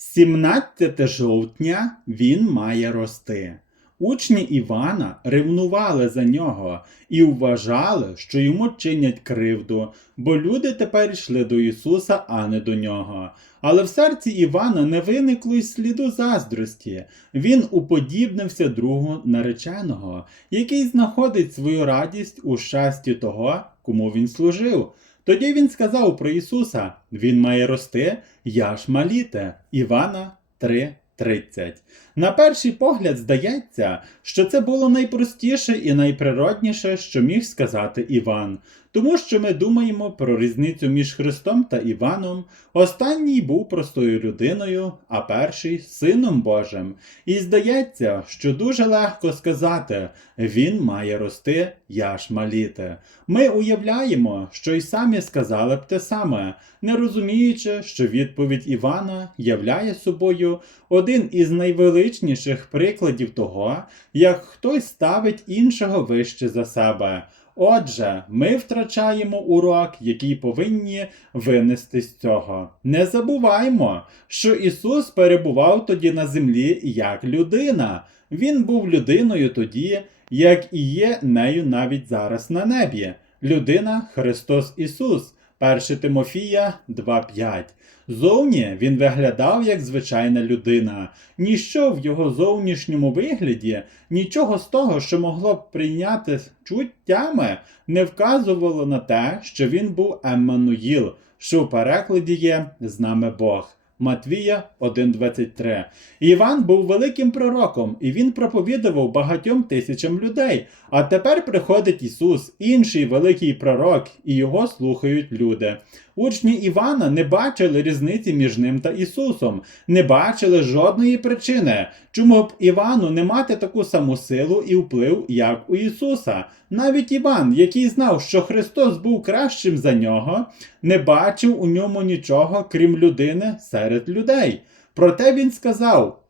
17 жовтня він має рости. Учні Івана ревнували за нього і вважали, що йому чинять кривду, бо люди тепер йшли до Ісуса, а не до нього. Але в серці Івана не виникло й сліду заздрості. Він уподібнився другу нареченого, який знаходить свою радість у щасті того, кому він служив. Тоді він сказав про Ісуса: Він має рости, я ж маліте. Івана 3:30. На перший погляд здається, що це було найпростіше і найприродніше, що міг сказати Іван, тому що ми думаємо про різницю між Христом та Іваном. Останній був простою людиною, а перший сином Божим. І здається, що дуже легко сказати він має рости, я ж маліте. Ми уявляємо, що й самі сказали б те саме, не розуміючи, що відповідь Івана являє собою один із найвеличніших прикладів того, як хтось ставить іншого вище за себе. Отже, ми втрачаємо урок, який повинні винести з цього. Не забуваймо, що Ісус перебував тоді на землі як людина. Він був людиною тоді, як і є нею навіть зараз на небі. Людина Христос Ісус. 1 Тимофія 2.5. Зовні він виглядав як звичайна людина. Ніщо в його зовнішньому вигляді, нічого з того, що могло б прийняти чуттями, не вказувало на те, що він був Еммануїл, що в перекладі є з нами Бог. Матвія 1.23. Іван був великим пророком, і він проповідував багатьом тисячам людей. А тепер приходить Ісус, інший великий пророк, і його слухають люди. Учні Івана не бачили різниці між ним та Ісусом, не бачили жодної причини, чому б Івану не мати таку саму силу і вплив, як у Ісуса. Навіть Іван, який знав, що Христос був кращим за нього, не бачив у ньому нічого, крім людини серед людей. Проте він сказав: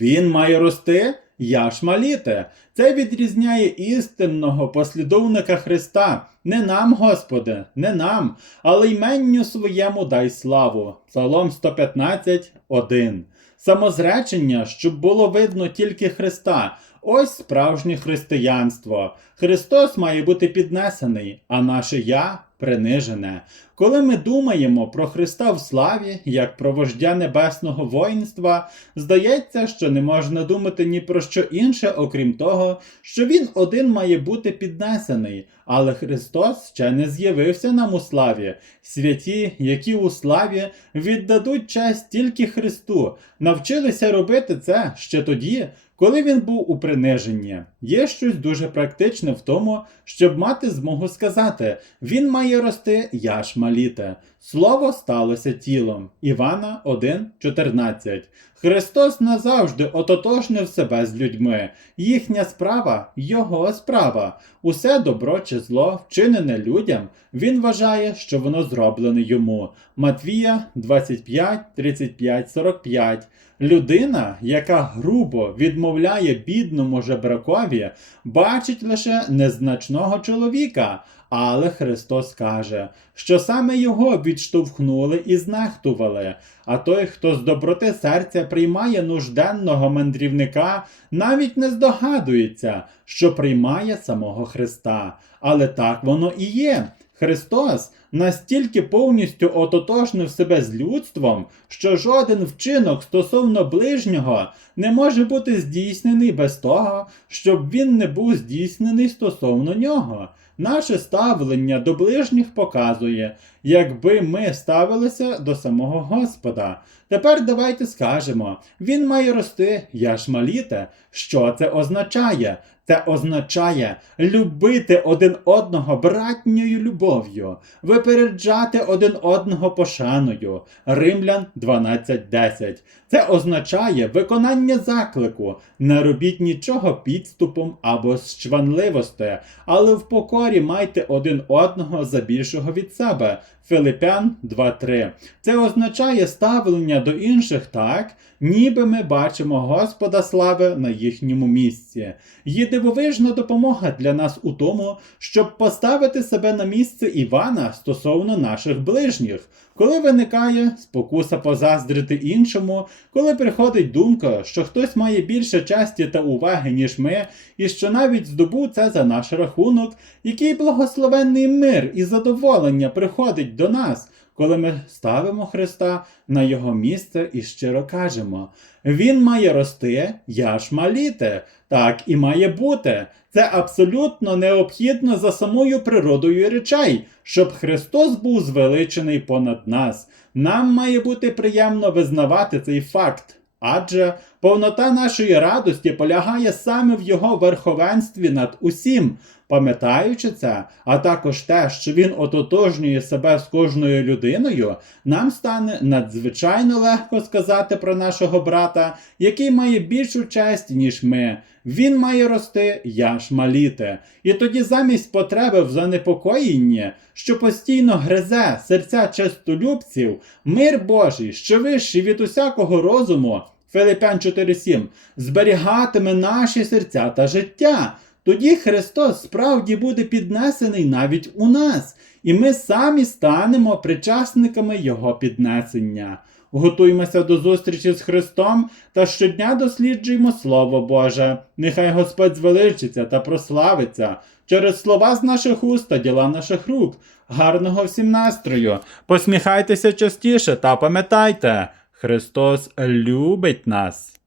Він має рости, я ж маліте. Це відрізняє істинного послідовника Христа. Не нам, Господи, не нам, але йменню своєму дай славу. Псалом 115, 1. Самозречення, щоб було видно тільки Христа. Ось справжнє християнство. Христос має бути піднесений, а наше я принижене. Коли ми думаємо про Христа в славі, як про вождя небесного воїнства, здається, що не можна думати ні про що інше, окрім того, що Він один має бути піднесений, але Христос ще не з'явився нам у славі. Святі, які у славі віддадуть честь тільки Христу, навчилися робити це ще тоді, коли він був у приниженні. Є щось дуже практичне в тому, щоб мати змогу сказати: Він має рости, я ж маліте. Слово сталося тілом. Івана 1,14. Христос назавжди ототожнив себе з людьми. Їхня справа його справа. Усе добро чи зло, вчинене людям, він вважає, що воно зроблене йому. Матвія 25, 35, 45. Людина, яка грубо відмовляє бідному жебракові, бачить лише незначного чоловіка. Але Христос каже, що саме його відштовхнули і знехтували. А той, хто з доброти серця приймає нужденного мандрівника, навіть не здогадується, що приймає самого Христа. Але так воно і є. Христос настільки повністю ототожнив себе з людством, що жоден вчинок стосовно ближнього не може бути здійснений без того, щоб він не був здійснений стосовно нього. Наше ставлення до ближніх показує, якби ми ставилися до самого Господа. Тепер давайте скажемо: Він має рости, я ж маліте. Що це означає? Це означає любити один одного братньою любов'ю, випереджати один одного пошаною. Римлян 12.10. Це означає виконання заклику. Не робіть нічого підступом або з чванливості, але в покорі майте один одного за більшого від себе. Филипян 2.3. Це означає ставлення до інших так, ніби ми бачимо Господа слави на їхньому місці. Їдемо дивовижна допомога для нас у тому, щоб поставити себе на місце Івана стосовно наших ближніх. Коли виникає спокуса позаздрити іншому, коли приходить думка, що хтось має більше часті та уваги, ніж ми, і що навіть здобув це за наш рахунок, який благословенний мир і задоволення приходить до нас, коли ми ставимо Христа на його місце і щиро кажемо: Він має рости, я ж маліти. Так і має бути. Це абсолютно необхідно за самою природою речей, щоб Христос був звеличений понад нас. Нам має бути приємно визнавати цей факт. Адже повнота нашої радості полягає саме в його верховенстві над усім. Пам'ятаючи це, а також те, що він ототожнює себе з кожною людиною, нам стане надзвичайно легко сказати про нашого брата, який має більшу честь, ніж ми. Він має рости, я ж маліти. І тоді замість потреби в занепокоєнні, що постійно гризе серця честолюбців, мир Божий, що вищий від усякого розуму, Филипян 4.7, зберігатиме наші серця та життя. Тоді Христос справді буде піднесений навіть у нас, і ми самі станемо причасниками Його піднесення. Готуймося до зустрічі з Христом та щодня досліджуємо Слово Боже. Нехай Господь звеличиться та прославиться через слова з наших уст та діла наших рук. Гарного всім настрою! Посміхайтеся частіше та пам'ятайте, Христос любить нас.